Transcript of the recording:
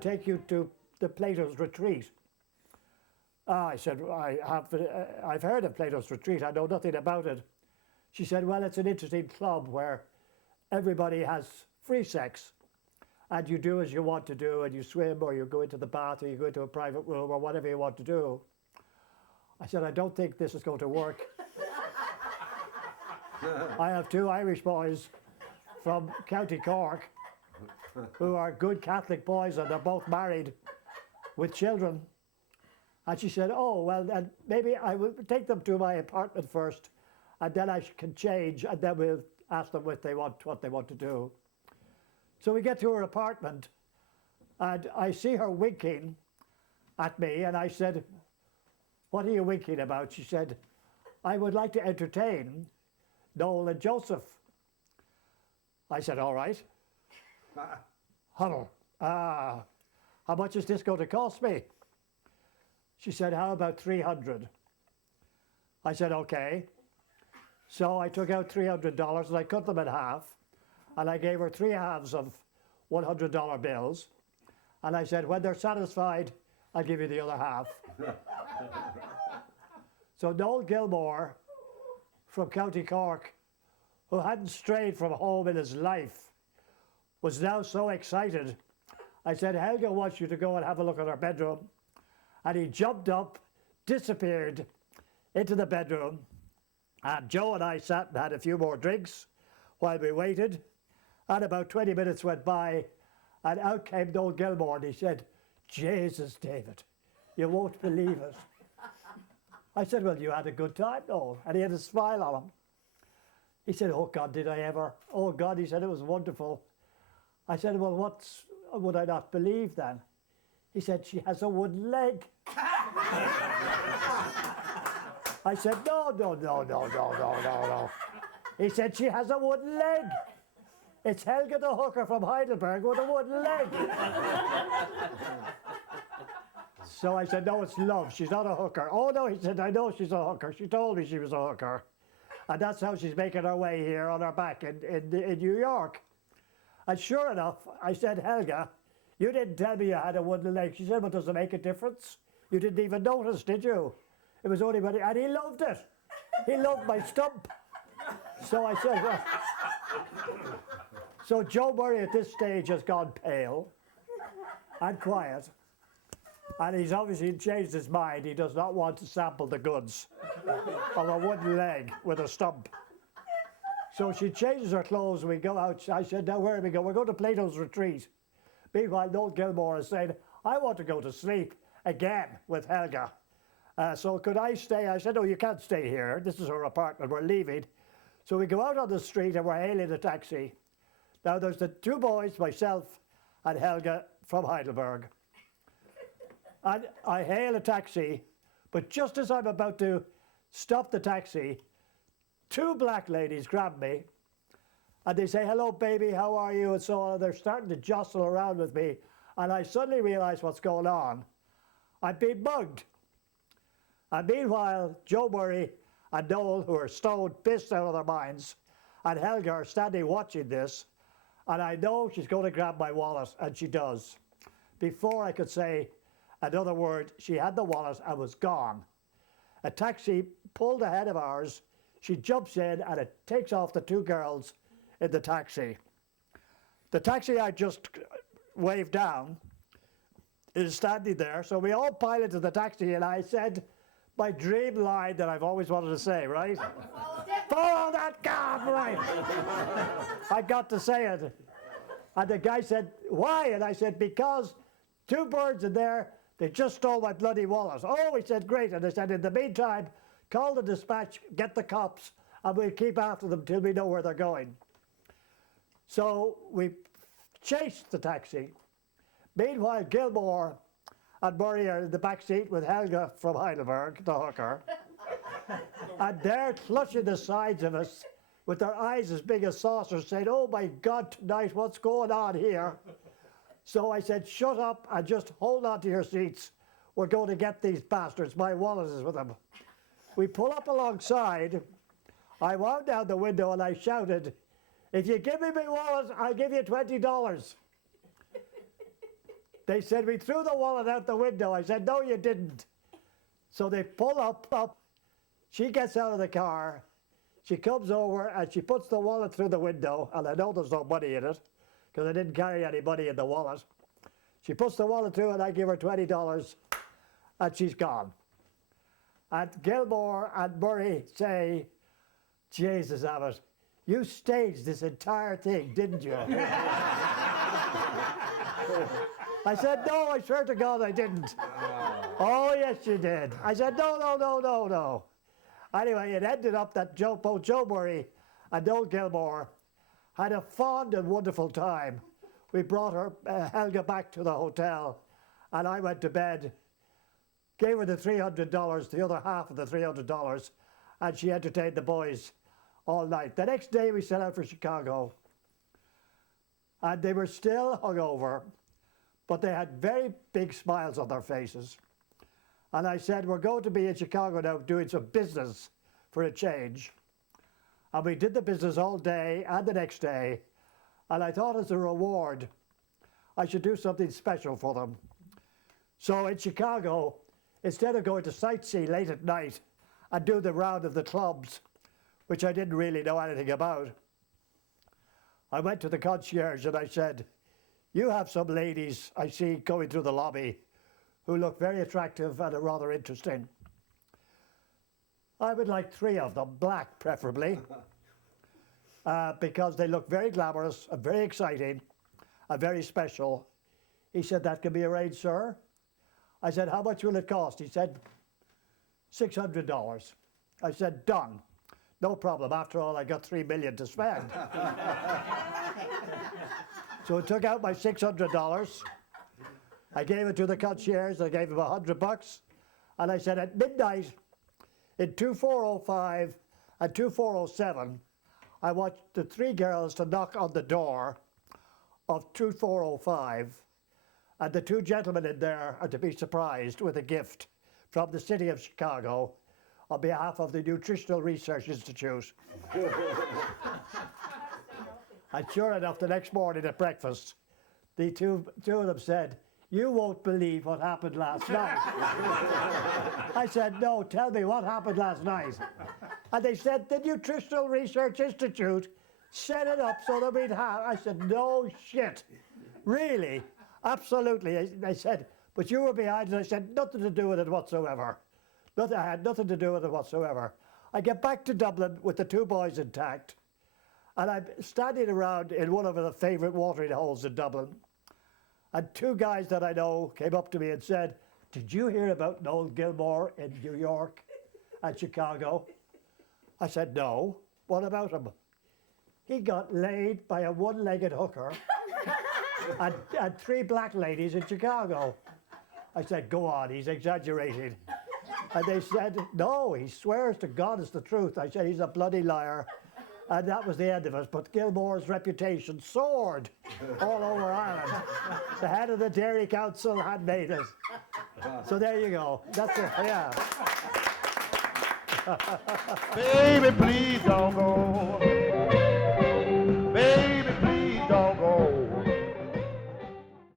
take you to the Plato's retreat. I said, I've heard of Plato's retreat. I know nothing about it. She said, well, it's an interesting club where everybody has free sex. And you do as you want to do, and you swim, or you go into the bath, or you go into a private room, or whatever you want to do. I said, I don't think this is going to work. I have 2 Irish boys from County Cork who are good Catholic boys, and they're both married with children. And she said, oh, well, then maybe I will take them to my apartment first, and then I can change, and then we'll ask them what they want to do. So we get to her apartment, and I see her winking at me, and I said, what are you winking about? She said, I would like to entertain Noel and Joseph. I said, all right. Huddle. How much is this going to cost me? She said, how about 300? I said, okay. So I took out $300 and I cut them in half, and I gave her 3 halves of $100 bills. And I said, when they're satisfied, I'll give you the other half. So Noel Gilmore from County Cork, who hadn't strayed from home in his life, was now so excited. I said, Helga wants you to go and have a look at her bedroom. And he jumped up, disappeared into the bedroom, and Joe and I sat and had a few more drinks while we waited. And about 20 minutes went by, and out came Noel Gilmore, and he said, Jesus, David, you won't believe it. I said, well, you had a good time, Noel. And he had a smile on him. He said, oh, God, did I ever? Oh, God, he said, it was wonderful. I said, well, what would I not believe then? He said, she has a wooden leg. I said, no. He said, she has a wooden leg. It's Helga the hooker from Heidelberg with a wooden leg. So I said, no, it's love. She's not a hooker. Oh, no, he said, I know she's a hooker. She told me she was a hooker. And that's how she's making her way here on her back in New York. And sure enough, I said, Helga, you didn't tell me you had a wooden leg. She said, well, does it make a difference? You didn't even notice, did you? It was only when and he loved it. He loved my stump. So I said, well. So Joe Murray at this stage has gone pale and quiet. And he's obviously changed his mind. He does not want to sample the goods of a wooden leg with a stump. So she changes her clothes, we go out. I said, now where do we go? We're going to Plato's retreat. Meanwhile, Noel Gilmore is saying, I want to go to sleep again with Helga. So could I stay? I said, no, you can't stay here. This is her apartment. We're leaving. So we go out on the street and we're hailing a taxi. Now there's the 2 boys, myself and Helga from Heidelberg. And I hail a taxi, but just as I'm about to stop the taxi, 2 black ladies grab me and they say, hello, baby, how are you? And so on. And they're starting to jostle around with me. And I suddenly realize what's going on. I'm being mugged. And meanwhile, Joe Murray and Noel, who are stoned, pissed out of their minds, and Helga are standing watching this. And I know she's going to grab my wallet, and she does. Before I could say another word, she had the wallet and was gone. A taxi pulled ahead of ours. She jumps in and it takes off the 2 girls in the taxi. The taxi I just waved down is standing there. So we all pile into the taxi and I said my dream line that I've always wanted to say, right? Follow that cab, right? I got to say it. And the guy said, why? And I said, because 2 birds in there, they just stole my bloody wallet. Oh, he said, great. And I said, in the meantime, call the dispatch, get the cops, and we'll keep after them till we know where they're going. So we chased the taxi. Meanwhile, Gilmore and Murray are in the back seat with Helga from Heidelberg, the hooker. And they're clutching the sides of us with their eyes as big as saucers, saying, oh my God, tonight, what's going on here? So I said, shut up and just hold on to your seats. We're going to get these bastards. My wallet is with them. We pull up alongside. I wound down the window and I shouted, if you give me my wallet, I'll give you $20. They said, we threw the wallet out the window. I said, no, you didn't. So they pull up. She gets out of the car. She comes over and she puts the wallet through the window. And I know there's no money in it because I didn't carry any money in the wallet. She puts the wallet through and I give her $20 and she's gone. And Gilmore and Murray say, Jesus, Abbott, you staged this entire thing, didn't you? I said, no, I swear to God I didn't. Oh, yes, you did. I said, no. Anyway, it ended up that both Joe Murray and old Gilmore had a fond and wonderful time. We brought her, Helga, back to the hotel, and I went to bed, gave her the $300, the other half of the $300, and she entertained the boys all night. The next day we set out for Chicago, and they were still hungover, but they had very big smiles on their faces. And I said, we're going to be in Chicago now doing some business for a change. And we did the business all day and the next day, and I thought as a reward, I should do something special for them. So in Chicago, instead of going to sightsee late at night and do the round of the clubs, which I didn't really know anything about, I went to the concierge and I said, you have some ladies I see going through the lobby who look very attractive and are rather interesting. I would like 3 of them, black preferably, because they look very glamorous and very exciting and very special. He said, that can be arranged, sir. I said, how much will it cost? He said, $600. I said, done. No problem. After all, I got $3 million to spend. So I took out my $600. I gave it to the concierge. I gave him $100. And I said, at midnight, in 2405 and 2407, I want the 3 girls to knock on the door of 2405. And the 2 gentlemen in there are to be surprised with a gift from the city of Chicago on behalf of the Nutritional Research Institute. And sure enough, the next morning at breakfast, the two of them said, you won't believe what happened last night. I said, no, tell me what happened last night. And they said, the Nutritional Research Institute set it up so that we'd have. I said, no shit. Really? Absolutely. They said, but you were behind it. I said, nothing to do with it whatsoever. I had nothing to do with it whatsoever. I get back to Dublin with the 2 boys intact, and I'm standing around in one of the favourite watering holes in Dublin, and 2 guys that I know came up to me and said, did you hear about Noel Gilmore in New York and Chicago? I said, no. What about him? He got laid by a 1-legged hooker and 3 black ladies in Chicago. I said, go on, he's exaggerating. And they said, no, he swears to God it's the truth. I said, he's a bloody liar. And that was the end of it. But Gilmore's reputation soared all over Ireland. The head of the Dairy Council had made it. So there you go. That's it, yeah. Baby, please don't go.